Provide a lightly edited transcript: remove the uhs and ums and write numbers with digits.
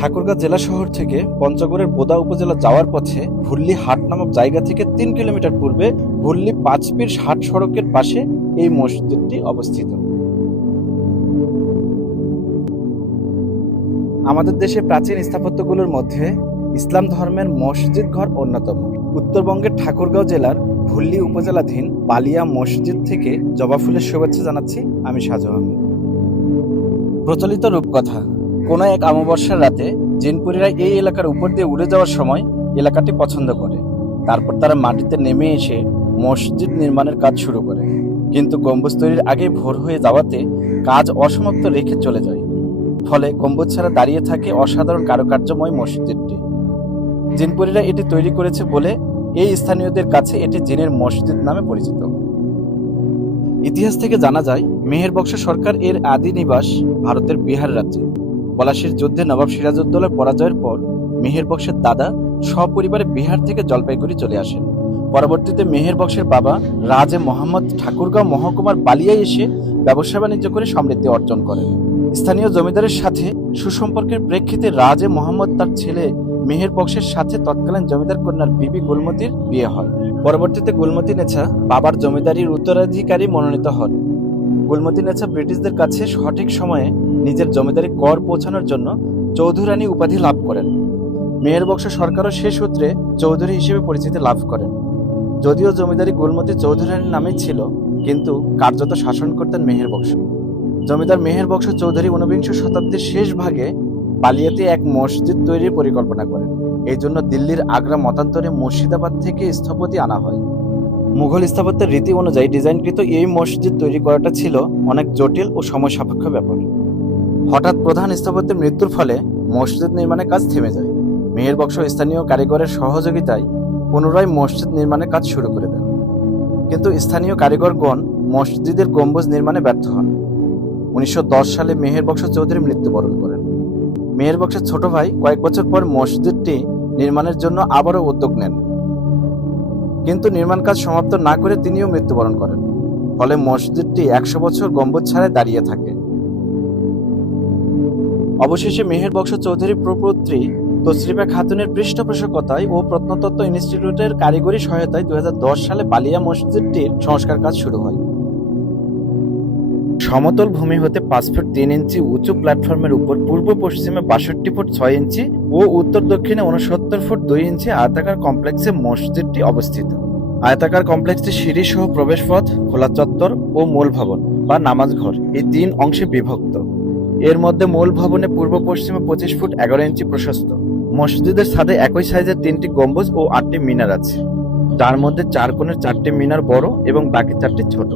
ঠাকুরগাঁও জেলা শহর থেকে পঞ্চগড়ের বোদা উপজেলা যাওয়ার পথে ভুল্লি হাট নামক জায়গা থেকে ৩ কিলোমিটার পূর্বে ভুল্লি পাঁচপীর হাট সড়কের পাশে এই মসজিদটি অবস্থিত। আমাদের দেশের প্রাচীন স্থাপত্যগুলোর মধ্যে ইসলাম ধর্মের মসজিদ ঘর অন্যতম। উত্তরবঙ্গের ঠাকুরগাঁও জেলার ভুল্লি উপজেলাধীন বালিয়া মসজিদ থেকে জবা ফুলের শুভেচ্ছা জানাচ্ছি আমি সাজু আহমেদ। প্রচলিত রূপকথা, কোনো এক অমাবস্যার রাতে জিনপুরীরা এই এলাকার উপর দিয়ে উড়ে যাওয়ার সময় এলাকাটি পছন্দ করে। তারপর তারা মাটিতে নেমে এসে মসজিদ নির্মাণের কাজ শুরু করে, কিন্তু গম্বুজ তৈরির আগে ভোর হয়ে যাওয়াতে কাজ অসমাপ্ত রেখে চলে যায়। ফলে গম্বুজ ছাড়া দাঁড়িয়ে থাকে অসাধারণ কারুকার্যময় মসজিদটি। জিনপুরীরা এটি তৈরি করেছে বলে এই স্থানীয়দের কাছে এটি জিনের মসজিদ নামে পরিচিত। ইতিহাস থেকে জানা যায়, মেহেরবক্স সরকার এর আদি নিবাস ভারতের বিহার রাজ্যে। পলাশীর যুদ্ধে নবাব সিরাজউদ্দৌলার পরাজয়ের পর মেহেরবক্সের দাদা সপরিবারে বিহার থেকে জলপাইগুড়ি চলে আসেন। পরবর্তীতে মেহেরবক্সের বাবা রাজে মোহাম্মদ ঠাকুরগাঁও মহকুমার বালিয়ায় এসে ব্যবসা বাণিজ্য করে সমৃদ্ধি অর্জন করেন। স্থানীয় জমিদারের সাথে সুসম্পর্কের প্রেক্ষিতে রাজে মোহাম্মদ তার ছেলে মেহেরবক্সের সাথে তৎকালীন জমিদার কন্যার বিবি গুলমতির বিয়ে হয়। পরবর্তীতে গুলমতি নেছা বাবার জমিদারির উত্তরাধিকারী মনোনীত হন। গুলমতি নেছা ব্রিটিশদের কাছে সঠিক সময়ে নিজের জমিদারি কর পৌঁছানোর জন্য চৌধুরানী উপাধি লাভ করেন। মেহেরবক্স সরকারও সে সূত্রে চৌধুরী হিসেবে পরিচিতি লাভ করেন। যদিও জমিদারি গুলমতি চৌধুরানীর নামেই ছিল, কিন্তু কার্যত শাসন করতেন মেহেরবক্স। জমিদার মেহেরবক্স চৌধুরী ঊনবিংশ শতাব্দীর শেষ ভাগে বালিয়াতে এক মসজিদ তৈরির পরিকল্পনা করেন। এই জন্য দিল্লির আগ্রা মতান্তরে মুর্শিদাবাদ থেকে স্থপতি আনা হয়। মুঘল স্থাপত্যের রীতি অনুযায়ী ডিজাইনকৃত এই মসজিদ তৈরি করাটা ছিল অনেক জটিল ও সময় সাপেক্ষ ব্যাপার। হঠাৎ প্রধান স্থপতির মৃত্যুর ফলে মসজিদ নির্মাণের কাজ থেমে যায়। মেহেরবক্স স্থানীয় কারিগরের সহযোগিতায় পুনরায় মসজিদ নির্মাণের কাজ শুরু করে দেন, কিন্তু স্থানীয় কারিগরগণ মসজিদের গম্বুজ নির্মাণে ব্যর্থ হন। 1910 সালে মেহেরবক্স চৌধুরী মৃত্যুবরণ করেন। মেহেরবক্সের ছোট ভাই কয়েক বছর পর মসজিদটি নির্মাণের জন্য আবারও উদ্যোগ নেন, কিন্তু নির্মাণ কাজ সমাপ্ত না করে তিনিও মৃত্যুবরণ করেন। ফলে মসজিদটি 100 বছর গম্বুজ ছাড়াই দাঁড়িয়ে থাকে। অবশেষে মেহেরবক্স চৌধুরী প্রপৌত্রী তশরিফা খাতুনের পৃষ্ঠপোষকতায় ও প্রত্নতত্ত্ব ইনস্টিটিউটের কারিগরি সহায়তায় 2010 সালে বালিয়া মসজিদটির সংস্কার কাজ শুরু হয়। সমতল ভূমি হতে 5 ফুট 3 ইঞ্চি উঁচু প্ল্যাটফর্মের উপর পূর্ব পশ্চিমে 62 ফুট 6 ইঞ্চি ও উত্তর দক্ষিণে 69 ফুট 2 ইঞ্চি আয়তাকার কমপ্লেক্সে মসজিদটি অবস্থিত। আয়তাকার কমপ্লেক্সটি সিঁড়ি সহ প্রবেশপথ, খোলা চত্বর ও মূল ভবন বা নামাজ ঘর এই 3 অংশে বিভক্ত। এর মধ্যে মূল ভবনে পূর্ব পশ্চিমে 25 ফুট 11 ইঞ্চি প্রশস্ত। মসজিদের ছাদে একই সাইজের 3টি গম্বুজ ও 8টি মিনার আছে, যার মধ্যে 4 কোণের 4টি মিনার বড় এবং বাকি 4টি ছোট।